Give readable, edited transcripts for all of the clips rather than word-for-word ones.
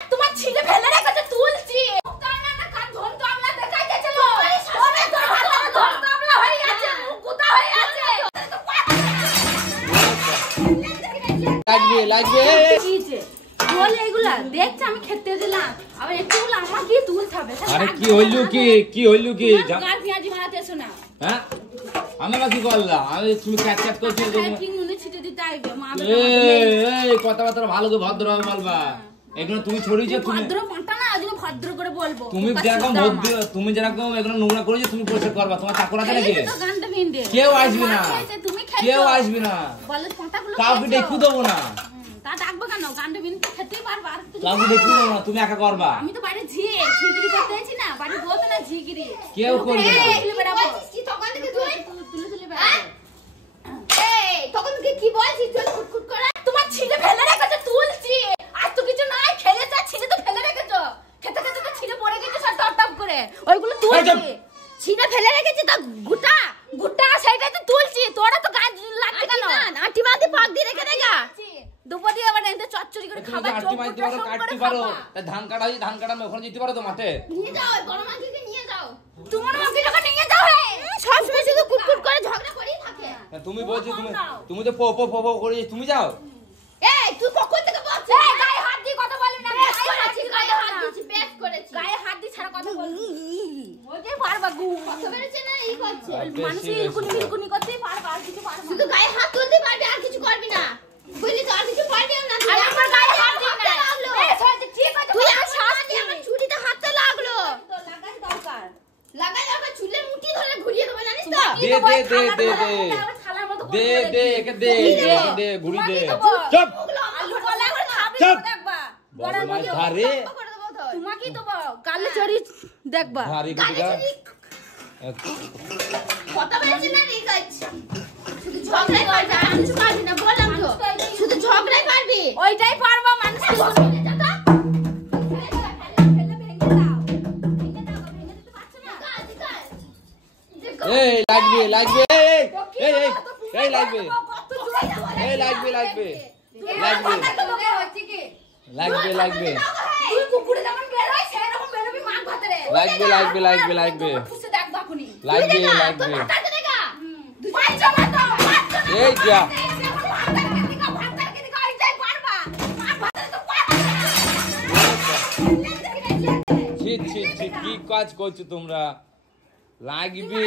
তোমার ছিঁড়ে ফেলে রেখেছে তুলছি। কান্না না কান ধন তো আমরা দেখাই গেছিল। ওরে তোর ভালো ধন তো আমরা হয়ে আছে, মুকুতা হয়ে আছে। লাগবে কিছে বলে এগুলা দেখছ আমি খেতে দিলাম, আবার একটুগুলো আমাকে তুলতে হবে। আরে কি হইলো কি হইলো কি গাল পেঁয়াজি মারাতে এসো না। হ্যাঁ আমি কি করলাম? আমি তুমি ক্যাচ ক্যাচ করছো কি নুনে ছিটে দিতে আইবে মা। এই কথাবার্তা ভালো করে ভদ্রভাবে বলবা। এগুলো তুমি ছড়িয়েছো, তুমি ভদ্র মানটা না, আজকে ভদ্র করে বলবো। তুমি যেরকম এগুলো নোংরা করেছো তুমি পরিষ্কার করবা। তোমার চাকর আছে নাকি? কেউ আসবে না, কেউ আসবে না, কাউকে ডেকে দেবো না। তা ডাকবো কেন? গান্ডে বিনতে খেতেই পারবা, কাউকে ডেকে দেবো না, তুমি একা করবা। আমি তো বাড়ি ঝিগিরি করতে আছি না, বাড়ি বলতো না ঝিগিরি কেউ করবে না। কি তখন থেকে তুলে বেড়াবো। এই তখন থেকে কি বলছিস তুই কুটকুট করে? তোমার ছিঁড়ে ফেলে রেখেছে তুলছি। আর তো কিছু নাই, খেলেছ ছিঁড়ে তো ফেলে রেখেছো। খেতে খেতে তো ছিঁড়ে পড়ে গেছে সব টপ করে। ওইগুলো তুলছি, ছিঁড়ে ফেলে রেখেছি তা গুটা সেটাই তো তুলছি। তোরা তো গাছ লাগছে কেন? আটি মাটি পাক দিয়ে রেখে দেগা দুপুরে আবার এতে চচ্চড়ি করে খাবার চোখ কাটতে পারো, কাটতে পারো। ধান কাটা হই, ধান কাটা ওখানে যেতে পারো তো মাঠে। নিয়ে যাও, বড় মাকে নিয়ে যাও। তোমার মাকে যখন নিয়ে যাও সব সময় শুধু কুটকুট করে ঝগড়া করেই থাকে। তুমি বলছো তুমি তো পো পো পো পো করে তুমি যাও। এই তুই কখন থেকে বলছিস? এই গায়ে হাত দিয়ে কথা বলবি না। গায়ে হাত দিছি, বেশ করেছি। গায়ে হাত দিয়ে ছাড়া কথা বলবি। ওইটাই পারবা গু। কথা বেরোচ্ছে না এই করছে। মানুষ ইলকুনি করতেই পারবা, আর কিছু পারবা না। শুধু গায়ে হাত তুলতে পারবি, আর কিছু করবি না। বুঝলি তো, আর কিছু পারবি না। তুই আমার গায়ে হাত দিতে লাগলো। এই সত্যি ঠিক আছে, তুই আমার শাস্তি। আমার ছুরিতে হাতটা লাগলো। তো লাগাই দরকার। লাগাই দরকার, চুলের মুঠি ধরে ঘুরিয়ে দেব, জানিস তো? দে একে দে ঘুরি দে। চুপ চুপ বদমাশ ধারে তোমাকে দেব গালে চড়ি দেখবা। ধারে কি কথা বলছিস না রে গাছ? শুধু ঝগড়াই পারবি, আর কিছু পারবি না, বললাম তো। শুধু ঝগড়াই পারবি, ওইটাই পারবা। মানুষ কি বলবে জানো? এই লাগবে লাগবে এই এই এই লাগবে এই লাগবে লাগবে লাগবে লাগবে লাগবে তুই কুকুরে যেমন বের হয় সেই রকম বেরোবি মাছ ভাতে রে। লাগবে লাগবে লাগবে লাগবে খুশি দেখ বাকুনি লাগবে লাগবে ভাতটাকে দেখা বাচ্চা মাতো এই যা ছি ছি ছি কি কাজ করছো তোমরা? লাগবে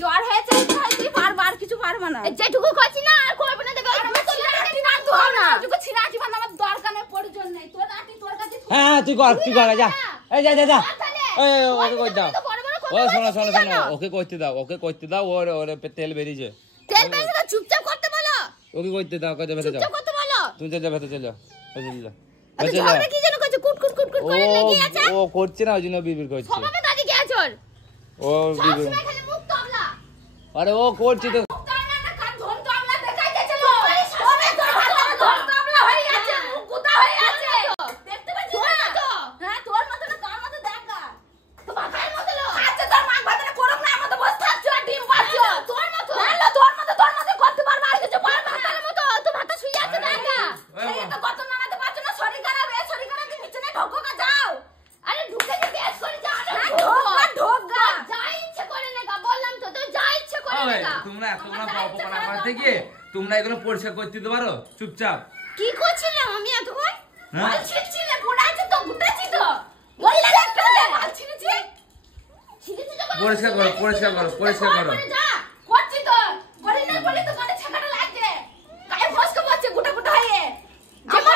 জ্বর হয়েছে বারবার কিছু পারবা না। যেটুকু করছি না আর করব না। দেবে যেটুকু ছিনাটি বানা আমার দরকার নেই, প্রয়োজন নেই। তোর আটি তোর কাছে। হ্যাঁ তুই কর যা। এই যা যা যা এই ওকে কই দাও। ও শোনো শোনো শোনো ওকে কইতে দাও ওরে তেল বেরিয়েছে। তেল বেরিয়েছে তো চুপচাপ করতে বলো। ওকে কইতে দাও, কাজে ভেতরে যাও। চুপচাপ করতে বলো। তুমি যা ভেতরে চলে যাও। আচ্ছা ঝগড়া কি যেন করছে? কুট কুট কুট কুট করে লেগে আছে। ও করছে না, ওইজন্য বিবির করছে। সবাই দাদি কে আছর? ও বিবি সবসময় খালি মুখ তোবলা। আরে ও করছে তো। তোমরা এগুলো পরিষ্কার করতে দিতে পারো চুপচাপ? কি করছিলাম আমি এতক্ষণ? বল ছিড়ছিলে, পোড়াছে তো, গুটাছি তো। বললে একটা বল ছিড়েছি। ছিড়েছি তো। পরিষ্কার করো যা করছি তো। বলি তো গানে ছাকাটা লাগছে। গায়ে ফসকা পড়ছে গুটা গুটা হয়ে। আমার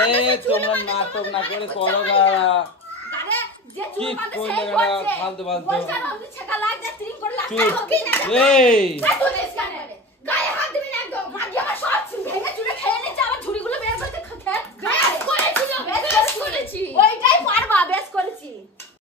আরে তোমরা নাটক না করে করো গাড়া আরে যে কি চুল বাঁধে করলে সেই গাড়া করছে ফালতু ফালতু বলছে আমি ছেকা লাগ যা ট্রিম করে লাগ চুপ এই তুই দেশ কানে